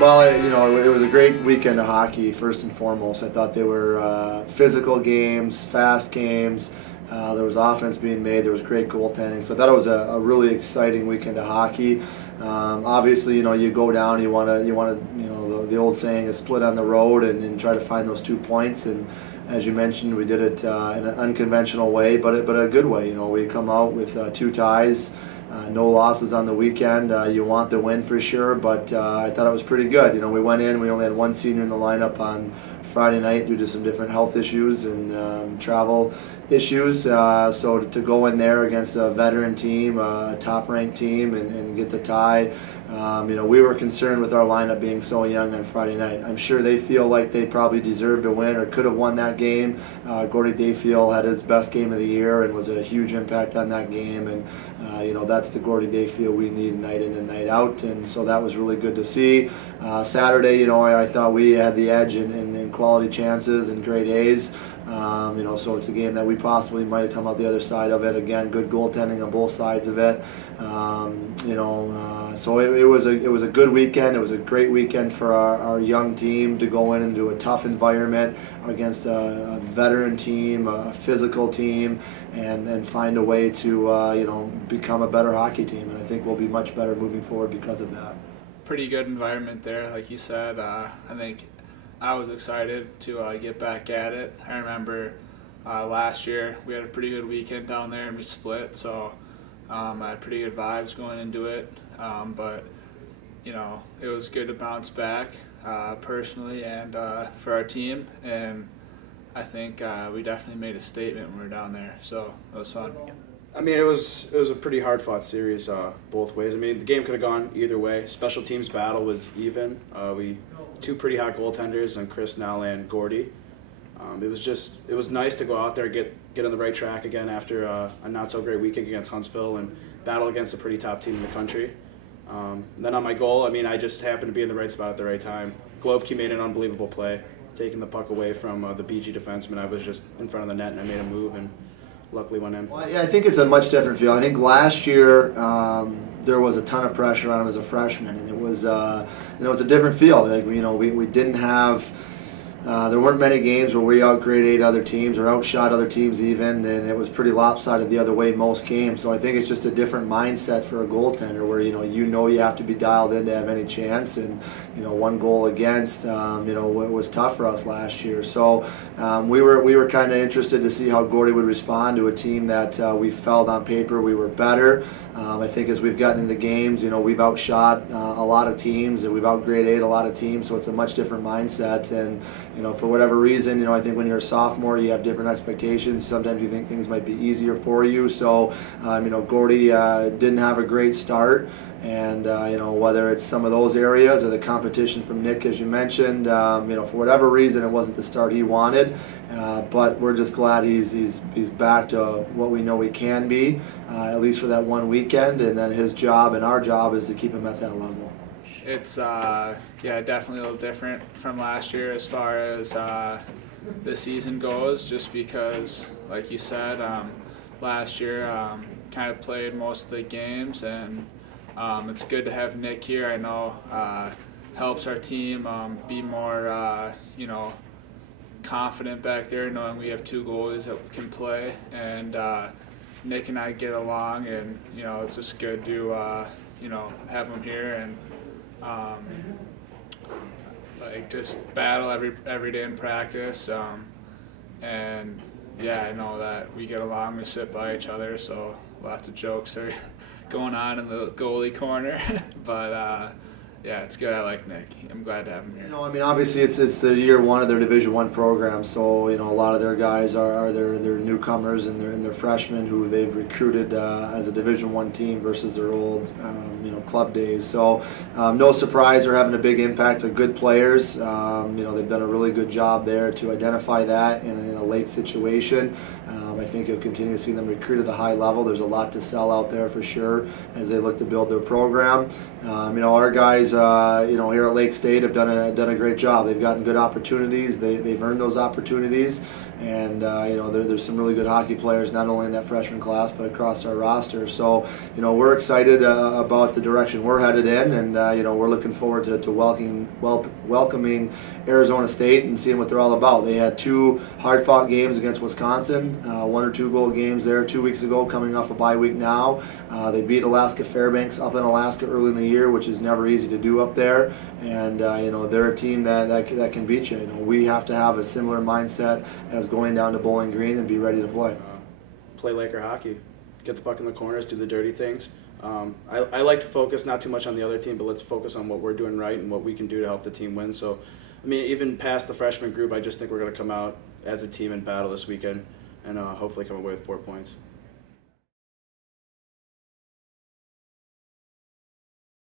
Well, it was a great weekend of hockey, first and foremost. I thought they were physical games, fast games. There was offense being made. There was great goaltending. So I thought it was a really exciting weekend of hockey. Obviously, you go down, you want to, the old saying is split on the road and try to find those 2 points. And as you mentioned, we did it in an unconventional way, but a good way. We come out with 2 ties. No losses on the weekend. You want the win for sure, but I thought it was pretty good. We went in, we only had 1 senior in the lineup on Friday night due to some different health issues and travel issues. So to go in there against a veteran team, a top-ranked team, and get the tie, we were concerned with our lineup being so young on Friday night. I'm sure they feel like they probably deserved to win or could have won that game. Gordy Defiel had his best game of the year and was a huge impact on that game. And that's the Gordy Defiel we need night in and night out. And so that was really good to see. Saturday, I thought we had the edge in quality chances and great A's. So it's a game that we possibly might have come out the other side of it. Again, good goaltending on both sides of it. So it was a good weekend. It was a great weekend for our young team to go in and do a tough environment against a veteran team, a physical team, and find a way to become a better hockey team. And I think we'll be much better moving forward because of that. Pretty good environment there, like you said. I think I was excited to get back at it. I remember last year we had a pretty good weekend down there and we split, so I had pretty good vibes going into it. But it was good to bounce back personally and for our team, and I think we definitely made a statement when we were down there, so it was fun. I mean, it was a pretty hard-fought series both ways. I mean, the game could have gone either way. Special teams battle was even. We 2 pretty hot goaltenders, and Chris Nell and Gordy. It was nice to go out there, get on the right track again after a not-so-great weekend against Huntsville and battle against a pretty top team in the country. Then on my goal, I mean, I just happened to be in the right spot at the right time. Globkey made an unbelievable play, taking the puck away from the BG defenseman. I was just in front of the net, and I made a move, and luckily went in. Well, yeah, I think it's a much different feel. I think last year there was a ton of pressure on him as a freshman, and it was it's a different feel. Like we didn't have. There weren't many games where we outgraded other teams or outshot other teams even, and it was pretty lopsided the other way most games. So I think it's just a different mindset for a goaltender where you have to be dialed in to have any chance. And 1 goal against, it was tough for us last year. So we were kind of interested to see how Gordy would respond to a team that we felt on paper we were better. I think as we've gotten into games, we've outshot a lot of teams and we've outgraded a lot of teams, so it's a much different mindset. And for whatever reason, I think when you're a sophomore, you have different expectations. Sometimes you think things might be easier for you. So, Gordy didn't have a great start. And whether it's some of those areas or the competition from Nick, as you mentioned, for whatever reason, it wasn't the start he wanted. But we're just glad he's back to what we know he can be, at least for that 1 weekend. And then his job and our job is to keep him at that level. It's definitely a little different from last year as far as the season goes, just because, like you said, last year kind of played most of the games, and it's good to have Nick here. I know helps our team be more, confident back there, knowing we have 2 goalies that can play, and Nick and I get along, and it's just good to have him here and just battle every day in practice. And yeah, I know that we get along. We sit by each other, so lots of jokes are going on in the goalie corner. But yeah, it's good. I like Nick. I'm glad to have him here. Obviously it's the year 1 of their Division I program, so a lot of their guys are their newcomers and they're freshmen who they've recruited as a Division I team versus their old club days. So no surprise they're having a big impact. They're good players. They've done a really good job there to identify that in a late situation. I think you'll continue to see them recruit at a high level. There's a lot to sell out there for sure as they look to build their program. Our guys, here at Lake State have done a great job. They've gotten good opportunities. They've earned those opportunities, and there's some really good hockey players not only in that freshman class but across our roster. So we're excited about the direction we're headed in, and we're looking forward to welcoming Arizona State and seeing what they're all about. They had 2 hard-fought games against Wisconsin, 1 or 2 goal games there 2 weeks ago, coming off a bye week now. They beat Alaska Fairbanks up in Alaska early in the year, which is never easy to do up there. And they're a team that can beat you. We have to have a similar mindset as going down to Bowling Green and be ready to play. Play Laker hockey. Get the puck in the corners, do the dirty things. I like to focus not too much on the other team, but let's focus on what we're doing right and what we can do to help the team win. So, even past the freshman group, I just think we're going to come out as a team and battle this weekend and hopefully come away with 4 points.